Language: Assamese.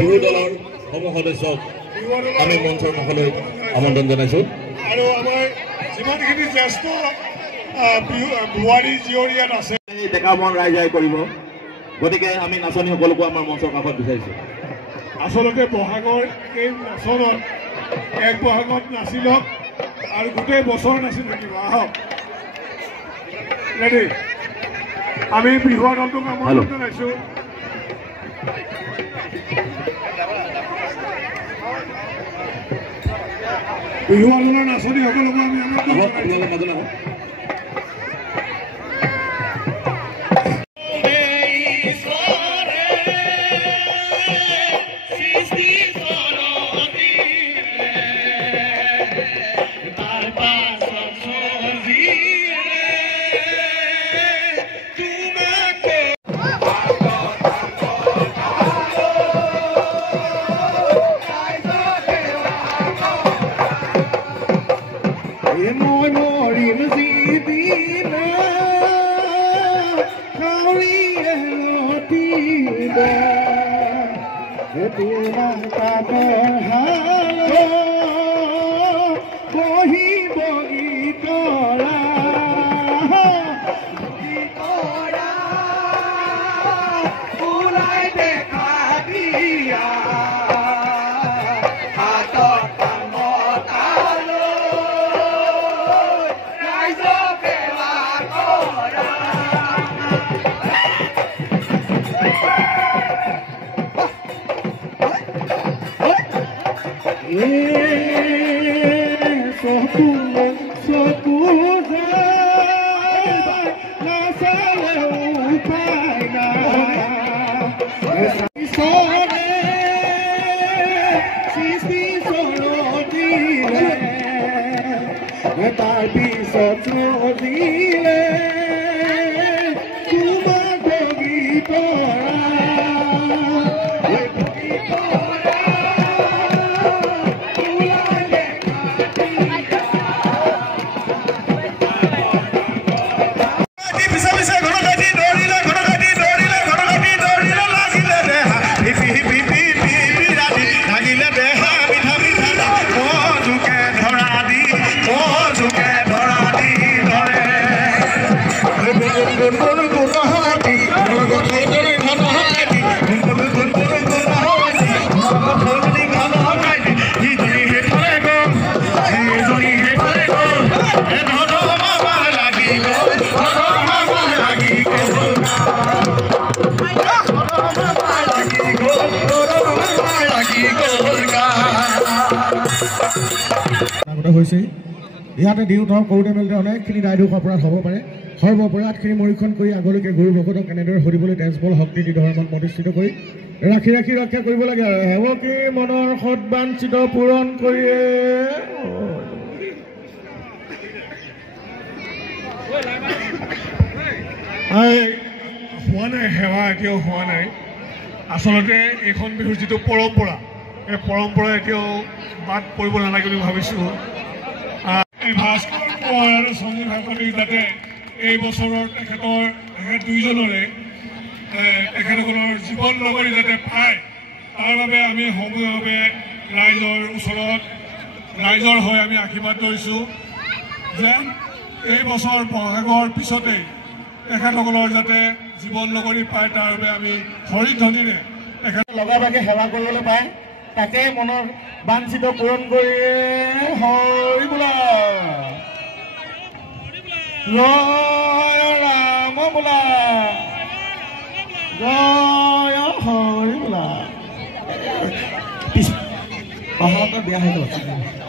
বিহু দলৰ সমূহ সদস্যক আমি মঞ্চৰ মুখলৈ আমন্ত্ৰণ জনাইছোঁ আৰু আমাৰ যিমানখিনি জ্যেষ্ঠ বোৱাৰী জীয়ৰী ইয়াত আছে ডেকা মন ৰাইজাই কৰিব গতিকে আমি নাচনীসকলকো আমাৰ মঞ্চৰ কাষত বিচাৰিছোঁ আচলতে বহাগৰ এই নাচনত এক বহাগত নাচি লওক আৰু গোটেই বছৰ নাচি থাকিব আহক ৰেডি আমি বিহুৰ দলটোক আমন্ত্ৰণ জনাইছোঁ বিহু আন্দোলনৰ নাচনীসকলকো আমি আমন্ত্ৰণ জনাইছোঁ ইয়াতে দেউতাক কৰোঁতে মেলোতে অনেকখিনি দায়দোষ অপৰাধ হ'ব পাৰে সৰ্বপৰাধখিনি মৰীক্ষণ কৰি আগলৈকে গুৰু ভকতক কেনেদৰে সৰিবলৈ তেজবল শক্তি দি ধৰ্মত প্ৰতিষ্ঠিত কৰি ৰাখি ৰাখি ৰক্ষা কৰিব লাগে আৰু সেৱকী মনৰ সৎবাঞ্ছিত পূৰণ কৰিয়ে হোৱা নাই সেৱা এতিয়াও হোৱা নাই আচলতে এইখন বিহুৰ যিটো পৰম্পৰা এই পৰম্পৰা এতিয়াও বাদ পৰিব নালাগে বুলি ভাবিছোঁ ভাস্কৰ কোঁৱৰ আৰু সঞ্জীৱ হাজৰিকাই যাতে এই বছৰৰ তেখেত দুইজনৰে তেখেতসকলৰ জীৱন লগৰী যাতে পায় তাৰ বাবে আমি সমূহীয়াভাৱে ৰাইজৰ ওচৰত ৰাইজৰ হৈ আমি আশীৰ্বাদ কৰিছোঁ যেন এই বছৰ বহাগৰ পিছতেই তেখেতসকলৰ যাতে জীৱন লগৰী পায় তাৰ বাবে আমি হৰি ধ্বনিৰে তেখেত লগাভাগে সেৱা কৰিবলৈ পায় তাকে মনৰ বাঞ্ছিত পূৰণ কৰি হৰি বোলা জয় ৰাম বোলা জয় হৰি বোলা বেয়া হৈ গ'ল